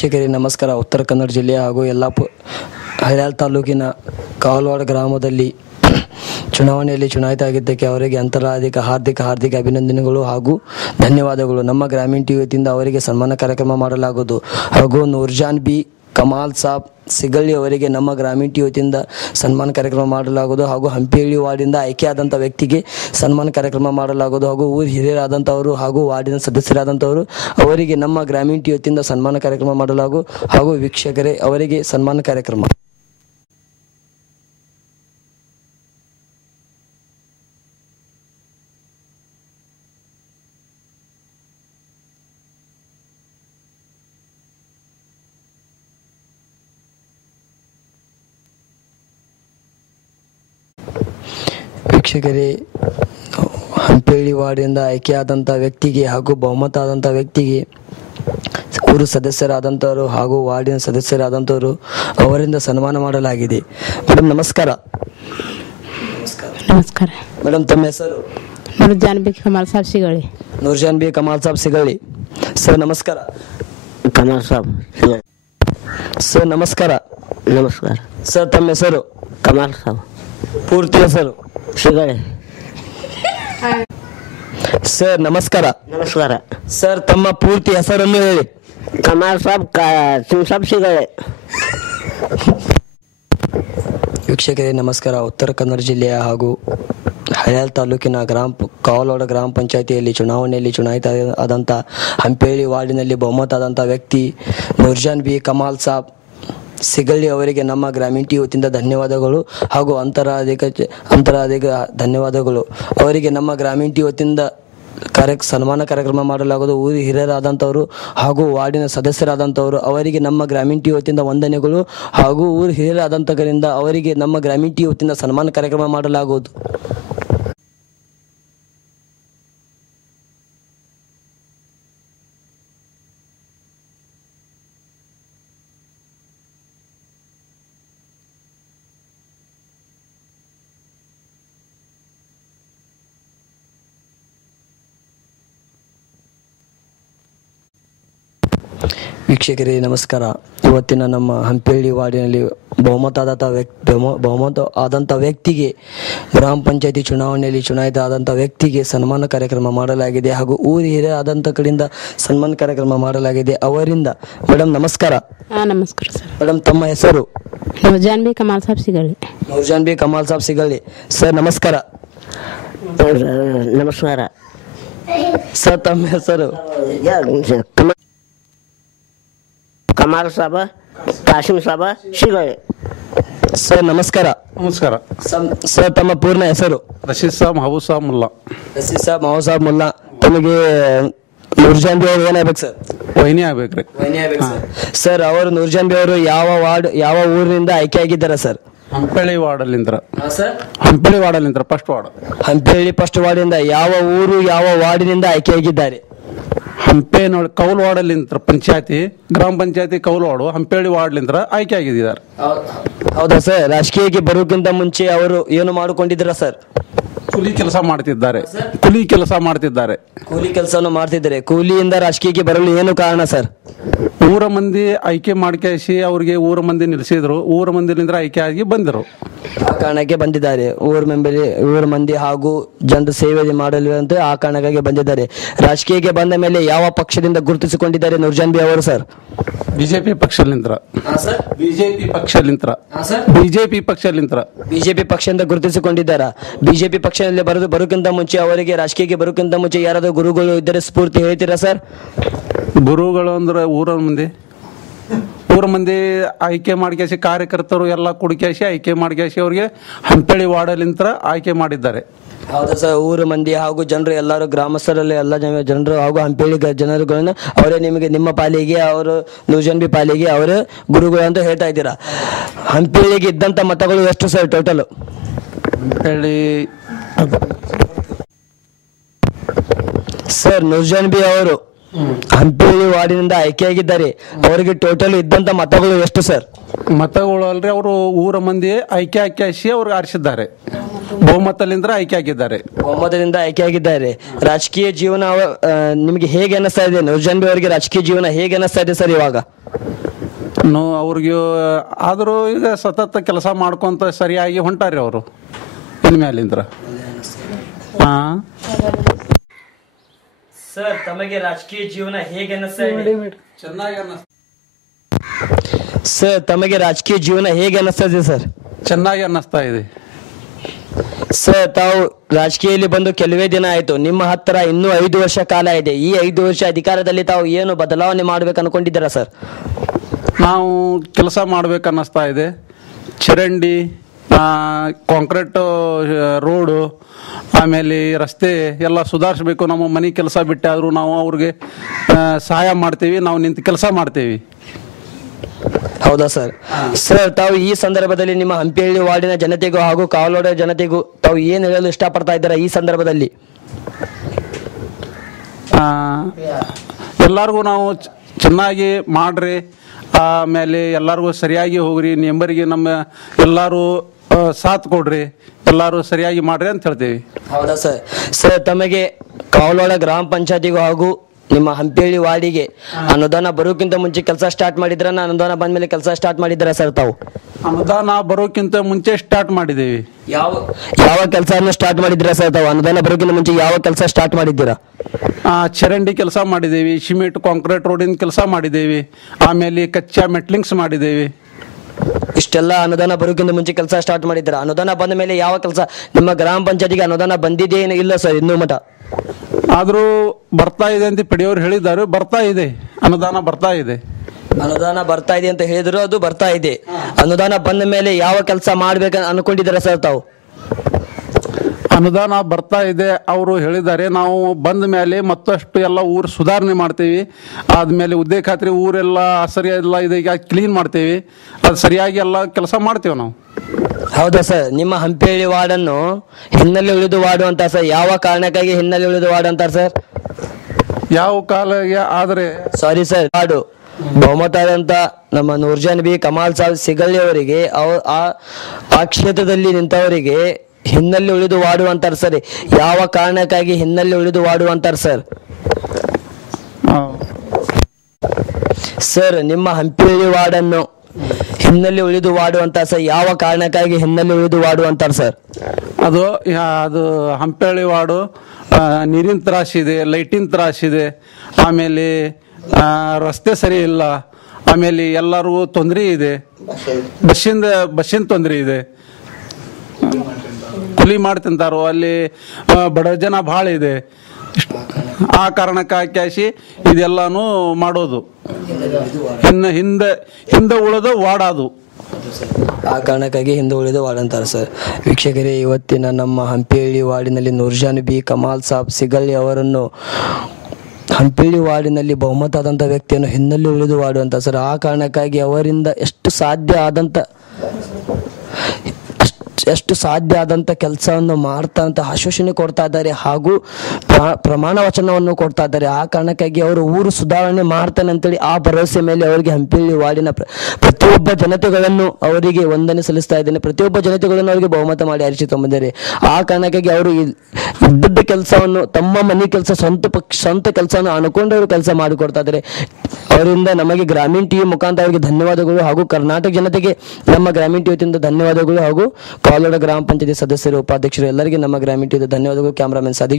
ವೀಕ್ಷಕರಿಗೆ ನಮಸ್ಕಾರ. ಉತ್ತರ ಕನ್ನಡ ಜಿಲ್ಲೆಯ ಹಾಗೂ ಹಳ್ಯಾಳ ತಾಲೂಕಿನ ಕಾವಲವಾಡ ಗ್ರಾಮದಲ್ಲಿ ಚುನಾವಣೆಯಲ್ಲಿ ಚುನಾಯಿತ ಆಗಿದ್ದಕ್ಕೆ ಅವರಿಗೆ ಹಾರ್ದಿಕ ಅಭಿನಂದನೆಗಳು ಹಾಗೂ ಧನ್ಯವಾದಗಳು. ನಮ್ಮ ಗ್ರಾಮೀಣ ಟಿವಿ ವತಿಯಿಂದ ಅವರಿಗೆ ಸನ್ಮಾನ ಕಾರ್ಯಕ್ರಮ ಮಾಡಲಾಗುವುದು ಹಾಗೂ ನೂರ್ಜಾನ್ ಬಿ ಕಮಾಲ್ ಸಾಬ್ ಸಿಗಳ್ಳಿ ಅವರಿಗೆ ನಮ್ಮ ಗ್ರಾಮೀಣ ಟಿವಿ ವತಿಯಿಂದ ಸನ್ಮಾನ ಕಾರ್ಯಕ್ರಮ ಮಾಡಲಾಗುವುದು ಹಾಗೂ ಹಂಪಿಹಳ್ಳಿ ವಾರ್ಡಿಂದ ಆಯ್ಕೆಯಾದಂಥ ವ್ಯಕ್ತಿಗೆ ಸನ್ಮಾನ ಕಾರ್ಯಕ್ರಮ ಮಾಡಲಾಗುವುದು ಹಾಗೂ ಊರ ಹಿರಿಯರಾದಂಥವರು ಹಾಗೂ ವಾರ್ಡಿನ ಸದಸ್ಯರಾದಂಥವರು ಅವರಿಗೆ ನಮ್ಮ ಗ್ರಾಮೀಣ ಟಿವಿ ವತಿಯಿಂದ ಸನ್ಮಾನ ಕಾರ್ಯಕ್ರಮ ಮಾಡಲಾಗುವುದು ಹಾಗೂ ವೀಕ್ಷಕರೇ ಅವರಿಗೆ ಸನ್ಮಾನ ಕಾರ್ಯಕ್ರಮ. ವೀಕ್ಷಕರೇ, ಹಂಪಿಹಳ್ಳಿ ವಾರ್ಡಿನಿಂದ ಆಯ್ಕೆಯಾದಂಥ ವ್ಯಕ್ತಿಗೆ ಹಾಗೂ ಬಹುಮತ ಆದಂಥ ವ್ಯಕ್ತಿಗೆ ಊರು ಸದಸ್ಯರಾದಂಥವರು ಹಾಗೂ ವಾರ್ಡಿನ ಸದಸ್ಯರಾದಂಥವರು ಅವರಿಂದ ಸನ್ಮಾನ ಮಾಡಲಾಗಿದೆ. ಮೇಡಮ್ ನಮಸ್ಕಾರ. ನಮಸ್ಕಾರ ಮೇಡಮ್, ತಮ್ಮ ಹೆಸರು? ನೂರ್ಜಾನ್ ಬಿ ಕಮಾಲ್ ಸಾಬ್ ಸಿಗಳಿ. ನೂರ್ಜಾನ್ ಬಿ ಕಮಾಲ್ ಸಾಬ್ ಸಿಗಳಿ. ಸರ್ ನಮಸ್ಕಾರ. ಕಮಾಲ್ ಸಾಬ್ ಸಿಗಳಿ. ಸರ್ ನಮಸ್ಕಾರ. ನಮಸ್ಕಾರ ಸರ್ ತಮ್ಮ ಹೆಸರು? ಕಮಾಲ್ ಸಾಬ್. ಪೂರ್ತಿ ಹೆಸರು? ಸಿಗಳಿ. ಸರ್ ನಮಸ್ಕಾರ. ನಮಸ್ಕಾರ ಸರ್ ತಮ್ಮ ಪೂರ್ತಿ ಹೆಸರನ್ನು ಹೇಳಿ. ಕಮಾಲ್ ಸಾಬ್ ಸಿಂಗ್ ಸಾಬ್ ಸಿಗಳಿ. ವೀಕ್ಷಕರೇ ನಮಸ್ಕಾರ. ಉತ್ತರ ಕನ್ನಡ ಜಿಲ್ಲೆಯ ಹಾಗೂ ಹಳ್ಯಾಳ ತಾಲೂಕಿನ ಕಾವಲವಾಡ ಗ್ರಾಮ ಪಂಚಾಯಿತಿಯಲ್ಲಿ ಚುನಾವಣೆಯಲ್ಲಿ ಚುನಾಯಿತ ಆದಂಥ ಹಂಪಿಹಳ್ಳಿ ವಾರ್ಡಿನಲ್ಲಿ ಬಹುಮತ ಆದಂಥ ವ್ಯಕ್ತಿ ನೂರ್ಜಾನ್ ಬಿ ಕಮಾಲ್ ಸಾಬ್ ಸಿಗಳ್ಳಿ ಅವರಿಗೆ ನಮ್ಮ ಗ್ರಾಮೀಣ ಟಿವಿ ವತಿಯಿಂದ ಧನ್ಯವಾದಗಳು ಹಾಗೂ ಅಂತರಾಧಿಕ ಧನ್ಯವಾದಗಳು. ಅವರಿಗೆ ನಮ್ಮ ಗ್ರಾಮೀಣ ಟಿವಿ ವತಿಯಿಂದ ಸನ್ಮಾನ ಕಾರ್ಯಕ್ರಮ ಮಾಡಲಾಗುವುದು. ಊರಿ ಹಿರಿಯರಾದಂಥವರು ಹಾಗೂ ವಾರ್ಡಿನ ಸದಸ್ಯರಾದಂಥವರು ಅವರಿಗೆ ನಮ್ಮ ಗ್ರಾಮೀಣ ಟಿವಿ ವತಿಯಿಂದ ವಂದನೆಗಳು ಹಾಗೂ ಊರು ಹಿರಿಯರಾದಂಥವರಿಂದ ಅವರಿಗೆ ನಮ್ಮ ಗ್ರಾಮೀಣ ಟಿವಿ ವತಿಯಿಂದ ಸನ್ಮಾನ ಕಾರ್ಯಕ್ರಮ ಮಾಡಲಾಗುವುದು. ವೀಕ್ಷಕರೇ ನಮಸ್ಕಾರ. ಇವತ್ತಿನ ನಮ್ಮ ಹಂಪಿಹಳ್ಳಿ ವಾರ್ಡಿನಲ್ಲಿ ಬಹುಮತ ಆದಂಥ ವ್ಯಕ್ತಿಗೆ ಗ್ರಾಮ ಪಂಚಾಯತಿ ಚುನಾವಣೆಯಲ್ಲಿ ಚುನಾಯಿತ ಆದಂಥ ವ್ಯಕ್ತಿಗೆ ಸನ್ಮಾನ ಕಾರ್ಯಕ್ರಮ ಮಾಡಲಾಗಿದೆ ಹಾಗೂ ಊರಿ ಹಿರಿಯ ಆದಂಥ ಕಡೆಯಿಂದ ಸನ್ಮಾನ ಕಾರ್ಯಕ್ರಮ ಮಾಡಲಾಗಿದೆ. ಅವರಿಂದ ಮೇಡಮ್ ನಮಸ್ಕಾರ. ನಮಸ್ಕಾರ ಸರ್. ಮೇಡಮ್ ತಮ್ಮ ಹೆಸರು? ನೂರ್ಜಾನ್ ಬಿ ಕಮಾಲ್ ಸಾಬ್ ಸಿಗಳಿ. ನೂರ್ಜಾನ್ ಬಿ ಕಮಾಲ್ ಸಾಬ್ ಸಿಗಳಿ. ಸರ್ ನಮಸ್ಕಾರ. ನಮಸ್ಕಾರ ಸರ್ ತಮ್ಮ ಹೆಸರು? ಕಮಾಲ್ ಸಾಬ ಕಾಸಿಂ ಸಾಬ ಸಿಗಳಿ. ಸರ್ ನಮಸ್ಕಾರ. ನಮಸ್ಕಾರ ಸರ್ ತಮ್ಮ ಪೂರ್ಣ ಹೆಸರು? ರಶೀದ್ ಸಾಬ್ ಮಹಬೂಬ್ ಸಾಬ್ ಮುಲ್ಲಾ. ರಶೀದ್ ಸಾಬ್ ಮಹಬೂಬ್ ಸಾಬ್ ಮುಲ್ಲಾ. ತಮಗೆ ನೂರ್ಜಾನ್ ಬಿ ಅವರು ಏನಾಗಬೇಕು ಸರ್? ವೈನಿ ಆಗ್ಬೇಕ್ರಿ. ಸರ್ ಅವರು ನೂರ್ಜಾನ್ ಬಿ ಅವರು ಯಾವ ಊರಿನಿಂದ ಆಯ್ಕೆ ಆಗಿದ್ದಾರೆ ಸರ್? ಹಂಪಿಹಳ್ಳಿ ವಾರ್ಡಲ್ಲಿಂದ್ರ. ಹಂಪಿಹಳ್ಳಿ ವಾರ್ಡಲ್ಲಿಂದ್ರ ಫಸ್ಟ್ ವಾರ್ಡ್. ಹಂಪಿಹಳ್ಳಿ ಫಸ್ಟ್ ವಾರ್ಡಿನಿಂದ ಯಾವ ಊರು ಯಾವ ವಾರ್ಡಿನಿಂದ ಆಯ್ಕೆ ಆಗಿದ್ದಾರೆ? ಹಂಪೇನೋಳಿ ಕೌಲ್ ವಾರ್ಡಲ್ಲಿಂದ್ರ ಪಂಚಾಯತಿ ಗ್ರಾಮ ಪಂಚಾಯತಿ ಕೌಲ್ ವಾರ್ಡು ಹಂಪಿಹಳ್ಳಿ ವಾರ್ಡ್ಲಿಂದ್ರ ಆಯ್ಕೆ ಆಗಿದ್ದಾರೆ. ಹೌದಾ ಸರ್? ರಾಜಕೀಯಕ್ಕೆ ಬರೋಕ್ಕಿಂತ ಮುಂಚೆ ಅವರು ಏನು ಮಾಡಿಕೊಂಡಿದ್ರ ಸರ್? ಕೂಲಿ ಕೆಲಸ ಮಾಡ್ತಿದ್ದಾರೆ. ಕೂಲಿ ಕೆಲಸವನ್ನು ಮಾಡ್ತಿದ್ದಾರೆ. ಕೂಲಿಯಿಂದ ರಾಜಕೀಯಕ್ಕೆ ಬರಲು ಏನು ಕಾರಣ ಸರ್? ಊರ ಮಂದಿ ಆಯ್ಕೆ ಮಾಡ್ಕೇಸಿ ಅವ್ರಿಗೆ ಊರ ಮಂದಿ ನಿಲ್ಲಿಸಿದ್ರು. ಊರ ಮಂದಿಲಿಂದ ಆಯ್ಕೆ ಆಗಿ ಬಂದರು. ಆ ಕಾರಣಕ್ಕೆ ಬಂದಿದ್ದಾರೆ. ಊರ ಮಂದಿ ಹಾಗೂ ಜನರ ಸೇವೆ ಮಾಡಲು ಅಂತ ಆ ಕಾರಣಕ್ಕಾಗಿ ಬಂದಿದ್ದಾರೆ. ರಾಜಕೀಯಕ್ಕೆ ಬಂದ ಮೇಲೆ ಯಾವ ಪಕ್ಷದಿಂದ ಗುರುತಿಸಿಕೊಂಡಿದ್ದಾರೆ ನೂರ್ಜಾನ್ ಬಿ ಅವರು ಸರ್? ಬಿಜೆಪಿ ಪಕ್ಷಲಿಂತ್ರ. ಬಿಜೆಪಿ ಪಕ್ಷದಿಂದ ಗುರುತಿಸಿಕೊಂಡಿದ್ದಾರ? ಬಿಜೆಪಿ ಪಕ್ಷದಲ್ಲಿ ಬರೋಕ್ಕಿಂತ ಮುಂಚೆ ಅವರಿಗೆ ರಾಜಕೀಯಕ್ಕೆ ಬರೋಕ್ಕಿಂತ ಮುಂಚೆ ಯಾರಾದ್ರೂ ಗುರುಗಳು ಇದ್ದರೆ ಸ್ಫೂರ್ತಿ ಹೇಳ್ತೀರಾ ಸರ್? ಗುರುಗಳು ಅಂದ್ರೆ ಊರ ಮಂದಿ ಆಯ್ಕೆ ಮಾಡ್ಕೇಸಿ ಕಾರ್ಯಕರ್ತರು ಎಲ್ಲ ಕುಡಿಕೇಸಿ ಆಯ್ಕೆ ಮಾಡ್ಕೇಸಿ ಅವ್ರಿಗೆ ಹಂಪಿಹಳ್ಳಿ ವಾರ್ಡಲಿಂತ್ರ ಆಯ್ಕೆ ಮಾಡಿದ್ದಾರೆ. ಹೌದಾ ಸರ್? ಊರ ಮಂದಿ ಹಾಗೂ ಜನರು ಎಲ್ಲರೂ ಗ್ರಾಮಸ್ಥರಲ್ಲಿ ಎಲ್ಲ ಜನರು ಹಾಗೂ ಹಂಪಿಹಳ್ಳಿ ಜನರುಗಳನ್ನ ಅವರೇ ನಿಮ್ಮ ಪಾಲಿಗೆ ಅವರು ನೂರ್ಜಾನ್ ಬಿ ಪಾಲಿಗೆ ಅವರೇ ಗುರುಗಳು ಅಂತ ಹೇಳ್ತಾ ಇದ್ದೀರಾ. ಹಂಪಿಹಳ್ಳಿಗೆ ಇದ್ದಂತ ಮತಗಳು ಎಷ್ಟು sir total? Hampihalli sir Noorjan Bi ಅವರು ಹಂಪಿಹಳ್ಳಿ ವಾರ್ಡಿನಿಂದ ಆಯ್ಕೆಯಾಗಿದ್ದಾರೆ. ಅವರಿಗೆ ಟೋಟಲ್ ಇದ್ದಂತ ಮತಗಳು ಎಷ್ಟು ಸರ್? ಮತಗಳು ಅಲ್ರಿ, ಅವರು ಊರ ಮಂದಿ ಆಯ್ಕೆ ಹಾಕಿ ಅವ್ರಿಗೆ ಆರಿಸಿದ್ದಾರೆ. ಬಹುಮತದಿಂದ ಆಯ್ಕೆ ಆಗಿದ್ದಾರೆ. ರಾಜಕೀಯ ಜೀವನ ನಿಮಗೆ ಹೇಗೆ ಅನಿಸ್ತಾ ಇದೆ? ನೂರ್ಜಾನ್ ಬಿ ಅವರಿಗೆ ರಾಜಕೀಯ ಜೀವನ ಹೇಗೆ ಅನಿಸ್ತಾ ಇದೆ ಸರ್ ಇವಾಗ? ಅವ್ರಿಗೆ ಆದರೂ ಈಗ ಸತತ ಕೆಲಸ ಮಾಡ್ಕೊಂತ ಸರಿಯಾಗಿ ಹೊಂಟಾರಿ ಅವರು ಇನ್ಮೇಲಿಂದ್ರ. ಹಾಂ ಸರ್, ತಮಗೆ ರಾಜಕೀಯ ಜೀವನ ಹೇಗೆ ಅನ್ನಿಸ್ತಾ ಇದೆ? ಸರ್, ತಮಗೆ ರಾಜಕೀಯ ಜೀವನ ಹೇಗೆ ಅನ್ನಿಸ್ತಾ ಇದೆ ಸರ್? ಚೆನ್ನಾಗಿ ಅನ್ನಿಸ್ತಾ ಇದೆ ಸರ್, ತಾವು ರಾಜಕೀಯದಲ್ಲಿ ಬಂದು ಕೆಲವೇ ದಿನ ಆಯ್ತು. ನಿಮ್ಮ ಹತ್ತಿರ ಇನ್ನೂ 5 ವರ್ಷ ಕಾಲ ಇದೆ. ಈ 5 ವರ್ಷ ಅಧಿಕಾರದಲ್ಲಿ ತಾವು ಏನು ಬದಲಾವಣೆ ಮಾಡ್ಬೇಕು ಅನ್ಕೊಂಡಿದ್ದೀರಾ ಸರ್? ನಾವು ಕೆಲಸ ಮಾಡ್ಬೇಕು ಅನ್ನಿಸ್ತಾ ಇದೆ. ಚರಂಡಿ, ಕಾಂಕ್ರೀಟ್ ರೋಡು, ಆಮೇಲೆ ರಸ್ತೆ ಎಲ್ಲ ಸುಧಾರಿಸ್ಬೇಕು. ನಮ್ಮ ಮನೆ ಕೆಲಸ ಬಿಟ್ಟಾದರೂ ನಾವು ಅವ್ರಿಗೆ ಸಹಾಯ ಮಾಡ್ತೀವಿ, ನಾವು ನಿಂತು ಕೆಲಸ ಮಾಡ್ತೀವಿ. ಹೌದಾ ಸರ್? ಸರ್, ತಾವು ಈ ಸಂದರ್ಭದಲ್ಲಿ ನಿಮ್ಮ ಹಂಪಿಹಳ್ಳಿ ವಾರ್ಡಿನ ಜನತೆಗೂ ಹಾಗೂ ಕಾವಲೋಡ ಜನತೆಗೂ ತಾವು ಏನು ಹೇಳಲು ಇಷ್ಟಪಡ್ತಾ ಇದ್ದೀರಾ ಈ ಸಂದರ್ಭದಲ್ಲಿ? ಎಲ್ಲರಿಗೂ ನಾವು ಚೆನ್ನಾಗಿ ಮಾಡ್ರಿ, ಆಮೇಲೆ ಎಲ್ಲರಿಗೂ ಸರಿಯಾಗಿ ಹೋಗ್ರಿ, ನೆಂಬರಿಗೆ ನಮ್ಮ ಎಲ್ಲರೂ ಸಾಥ್ ಕೊಡ್ರಿ, ಎಲ್ಲರೂ ಸರಿಯಾಗಿ ಮಾಡ್ರಿ ಅಂತ ಹೇಳ್ತೀವಿ. ಹೌದಾ ಸರ್? ಸರ್, ತಮಗೆ ಕಾವಲೋಡ ಗ್ರಾಮ ಪಂಚಾಯತಿಗೂ ಹಾಗೂ ನಿಮ್ಮ ಹಂಪಿಹಳ್ಳಿ ವಾರ್ಡಿಗೆ ಅನುದಾನ ಬರೋಕ್ಕಿಂತ ಮುಂಚೆ ಕೆಲಸ ಸ್ಟಾರ್ಟ್ ಮಾಡಿದ್ರ, ಅನುದಾನ ಬಂದ್ಮೇಲೆ ಕೆಲಸ ಸ್ಟಾರ್ಟ್ ಮಾಡಿದ್ರ ಸರ್? ತಾವು ಅನುದಾನ ಬರೋಕ್ಕಿಂತ ಮುಂಚೆ ಸ್ಟಾರ್ಟ್ ಮಾಡಿದ್ದೀವಿ. ಯಾವ ಕೆಲಸವನ್ನು ಸ್ಟಾರ್ಟ್ ಮಾಡಿದ್ದೀರಾ ಸರ್? ತಾವು ಅನುದಾನ ಬರೋಕ್ಕಿಂತ ಮುಂಚೆ ಯಾವ ಕೆಲಸ ಸ್ಟಾರ್ಟ್ ಮಾಡಿದ್ದೀರಾ? ಚರಂಡಿ ಕೆಲಸ ಮಾಡಿದ್ದೀವಿ, ಸಿಮೆಂಟ್ ಕಾಂಕ್ರೀಟ್ ರೋಡಿನ ಕೆಲಸ ಮಾಡಿದ್ದೀವಿ, ಆಮೇಲೆ ಕಚ್ಚಾ ಮೆಟ್ಲಿಂಗ್ಸ್ ಮಾಡಿದ್ದೀವಿ. ಇಷ್ಟೆಲ್ಲ ಅನುದಾನ ಬರೋಕ್ಕಿಂತ ಮುಂಚೆ ಕೆಲಸ ಸ್ಟಾರ್ಟ್ ಮಾಡಿದ್ದೀರಾ. ಅನುದಾನ ಬಂದ ಮೇಲೆ ಯಾವ ಕೆಲಸ ನಿಮ್ಮ ಗ್ರಾಮ ಪಂಚಾಯತಿಗೆ ಅನುದಾನ ಬಂದಿದೆಯೇನು ಇಲ್ಲ ಸರ್ ಇನ್ನೂ ಮಠ? ಆದರೂ ಬರ್ತಾ ಇದೆ ಅಂತ ಪಡೆಯೋರು ಹೇಳಿದ್ದಾರೆ. ಬರ್ತಾ ಇದೆ, ಅನುದಾನ ಬರ್ತಾ ಇದೆ. ಅನುದಾನ ಬರ್ತಾ ಇದೆ ಅಂತ ಹೇಳಿದ್ರು, ಅದು ಬರ್ತಾ ಇದೆ. ಅನುದಾನ ಬಂದ ಮೇಲೆ ಯಾವ ಕೆಲಸ ಮಾಡ್ಬೇಕಂತ ಅನ್ಕೊಂಡಿದ್ದೀರಾ ಸರ್ ತಾವು? ಅನುದಾನ ಬರ್ತಾ ಇದೆ ಅವರು ಹೇಳಿದ್ದಾರೆ. ನಾವು ಬಂದ ಮೇಲೆ ಮತ್ತಷ್ಟು ಎಲ್ಲ ಊರು ಸುಧಾರಣೆ ಮಾಡ್ತೀವಿ. ಆದಮೇಲೆ ಉದ್ದೇ ಖಾತ್ರಿ ಊರೆಲ್ಲ ಸರಿ ಎಲ್ಲ ಇದೆ, ಈಗ ಕ್ಲೀನ್ ಮಾಡ್ತೀವಿ. ಅದು ಸರಿಯಾಗಿ ಎಲ್ಲ ಕೆಲಸ ಮಾಡ್ತೀವಿ ನಾವು. ಹೌದಾ ಸರ್? ನಿಮ್ಮ ಹಂಪಿಹಳ್ಳಿ ವಾರ್ಡನ್ನು ಹಿನ್ನೆಲೆ ಉಳಿದು ವಾರ್ಡು ಅಂತ ಸರ್. ಯಾವ ಕಾರಣಕ್ಕಾಗಿ ಹಿನ್ನೆಲೆ ಉಳಿದು ವಾರ್ಡು ಅಂತಾರೆ ಸರ್? ಯಾವ ಕಾಲಗೆ ಆದರೆ ಸಾರಿ ಸರ್, ವಾರ್ಡು ಬಹುಮತದಂತ ನಮ್ಮ ನೂರ್ಜಾನ್ ಬಿ ಕಮಾಲ್ ಸಾಬ್ ಸಿಗಳ್ಳಿ ಅವರಿಗೆ ಆ ಕ್ಷೇತ್ರದಲ್ಲಿ ನಿಂತವರಿಗೆ ಹಿನ್ನೆಲೆ ಉಳಿದು ವಾರ್ಡು ಅಂತಾರೆ ಸರ್. ಯಾವ ಕಾರಣಕ್ಕಾಗಿ ಹಿನ್ನೆಲೆ ಉಳಿದು ವಾರ್ಡು ಅಂತಾರೆ ಸರ್? ಸರ್, ನಿಮ್ಮ ಹಂಪಿಹಳ್ಳಿ ವಾರ್ಡನ್ನು ಹಿನ್ನೆಲೆ ಉಳಿದು ವಾರ್ಡು ಅಂತ ಸರ್. ಯಾವ ಕಾರಣಕ್ಕಾಗಿ ಹಿನ್ನೆಲೆ ಉಳಿದು ವಾರ್ಡು ಅಂತಾರೆ ಸರ್? ಅದು ಹಂಪಿಹಳ್ಳಿ ವಾರ್ಡು ನೀರಿನ ತ್ರಾಸಿದೆ, ಲೈಟಿನ ತ್ರಾಸಿದೆ, ಆಮೇಲೆ ರಸ್ತೆ ಸರಿ ಇಲ್ಲ, ಆಮೇಲೆ ಎಲ್ಲರಿಗೂ ತೊಂದರೆ ಇದೆ, ಬಸ್ಸಿನ ತೊಂದರೆ ಇದೆ, ಕೂಲಿ ಮಾಡಿ ತಿಂತಾರೋ, ಅಲ್ಲಿ ಬಡ ಜನ ಭಾಳ ಇದೆ. ಆ ಕಾರಣಕ್ಕಾಗಿ ಇದೆಲ್ಲಾನು ಮಾಡೋದು ಹಿಂದೆ ಉಳಿದು ವಾಡೋದು. ಆ ಕಾರಣಕ್ಕಾಗಿ ಹಿಂದೆ ಉಳಿದು ವಾರ್ಡ್ ಅಂತಾರೆ ಸರ್. ವೀಕ್ಷಕರೇ, ಇವತ್ತಿನ ನಮ್ಮ ಹಂಪಿಹಳ್ಳಿ ವಾರ್ಡಿನಲ್ಲಿ ನೂರ್ಜಾನ್ ಬಿ ಕಮಾಲ್ ಸಾಬ್ ಸಿಗಳ್ಳಿ ಅವರನ್ನು ಹಂಪಿಹಳ್ಳಿ ವಾರ್ಡಿನಲ್ಲಿ ಬಹುಮತವಾದಂಥ ವ್ಯಕ್ತಿಯನ್ನು ಹಿನ್ನೆಲೆ ಉಳಿದು ವಾರ್ಡು ಅಂತ ಸರ್. ಆ ಕಾರಣಕ್ಕಾಗಿ ಅವರಿಂದ ಎಷ್ಟು ಸಾಧ್ಯ ಆದಂಥ ಕೆಲಸವನ್ನು ಮಾಡ್ತಾ ಅಂತ ಆಶ್ವಾಸನೆ ಕೊಡ್ತಾ ಇದ್ದಾರೆ ಹಾಗೂ ಪ್ರಮಾಣ ವಚನವನ್ನು ಕೊಡ್ತಾ ಇದ್ದಾರೆ. ಆ ಕಾರಣಕ್ಕಾಗಿ ಅವರು ಊರು ಸುಧಾರಣೆ ಮಾಡ್ತಾನೆ ಅಂತೇಳಿ ಆ ಭರವಸೆ ಮೇಲೆ ಅವರಿಗೆ ಹಂಪಿಹಳ್ಳಿ ವಾರ್ಡಿನ ಪ್ರತಿಯೊಬ್ಬ ಜನತೆಗಳನ್ನು ಅವರಿಗೆ ವಂದನೆ ಸಲ್ಲಿಸ್ತಾ ಇದ್ದೇನೆ. ಪ್ರತಿಯೊಬ್ಬ ಜನತೆಗಳನ್ನು ಅವರಿಗೆ ಬಹುಮತ ಮಾಡಿ ಆರಿಸಿ ತಂದಿದ್ದಾರೆ. ಆ ಕಾರಣಕ್ಕಾಗಿ ಅವರು ಇದ್ದದ್ದ ಕೆಲಸವನ್ನು ತಮ್ಮ ಮನೆ ಕೆಲಸ ಸ್ವಂತ ಕೆಲಸವನ್ನು ಅನ್ಕೊಂಡು ಅವರು ಕೆಲಸ ಮಾಡಿಕೊಡ್ತಾ ಇದ್ದಾರೆ. ಅವರಿಂದ ನಮಗೆ ಗ್ರಾಮೀಣ ಟಿವಿ ಮುಖಾಂತರ ಅವರಿಗೆ ಧನ್ಯವಾದಗಳು ಹಾಗೂ ಕರ್ನಾಟಕ ಜನತೆಗೆ ನಮ್ಮ ಗ್ರಾಮೀಣ ಟಿವಿ ವತಿಯಿಂದ ಧನ್ಯವಾದಗಳು ಹಾಗೂ ಕಾವಲೋಡ ಗ್ರಾಮ ಪಂಚಾಯತಿ ಸದಸ್ಯರು, ಉಪಾಧ್ಯಕ್ಷರು ಎಲ್ಲರಿಗೆ ನಮ್ಮ ಗ್ರಾಮೀಣ ಟಿವಿ ಧನ್ಯವಾದಗಳು. ಕ್ಯಾಮರಾಮನ್ ಸದಿ